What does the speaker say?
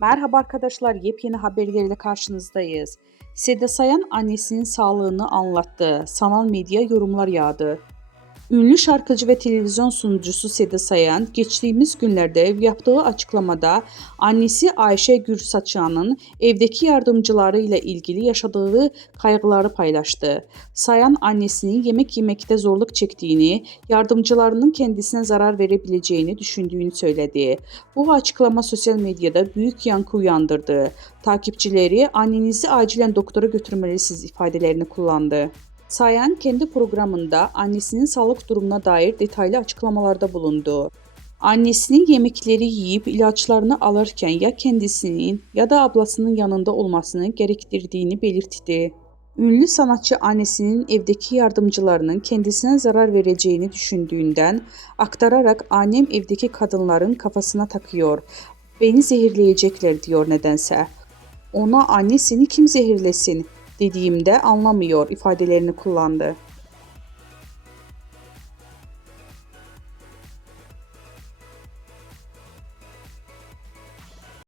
Merhaba arkadaşlar, yepyeni haberlerle karşınızdayız. Seda Sayan annesinin sağlığını anlattı. Sanal medya yorumlar yağdı. Ünlü şarkıcı ve televizyon sunucusu Seda Sayan geçtiğimiz günlerde yaptığı açıklamada annesi Ayşe Gürsaçyan'ın evdeki yardımcıları ile ilgili yaşadığı kaygıları paylaştı. Sayan annesinin yemek yemekte zorluk çektiğini, yardımcılarının kendisine zarar verebileceğini düşündüğünü söyledi. Bu açıklama sosyal medyada büyük yankı uyandırdı. Takipçileri annenizi acilen doktora götürmelisiniz ifadelerini kullandı. Sayan kendi programında annesinin sağlık durumuna dair detaylı açıklamalarda bulundu. Annesinin yemekleri yiyip ilaçlarını alırken ya kendisinin ya da ablasının yanında olmasını gerektirdiğini belirtti. Ünlü sanatçı annesinin evdeki yardımcılarının kendisine zarar vereceğini düşündüğünden aktararak annem evdeki kadınların kafasına takıyor. Beni zehirleyecekler diyor nedense. Ona annesini kim zehirlesin dediğimde anlamıyor ifadelerini kullandı.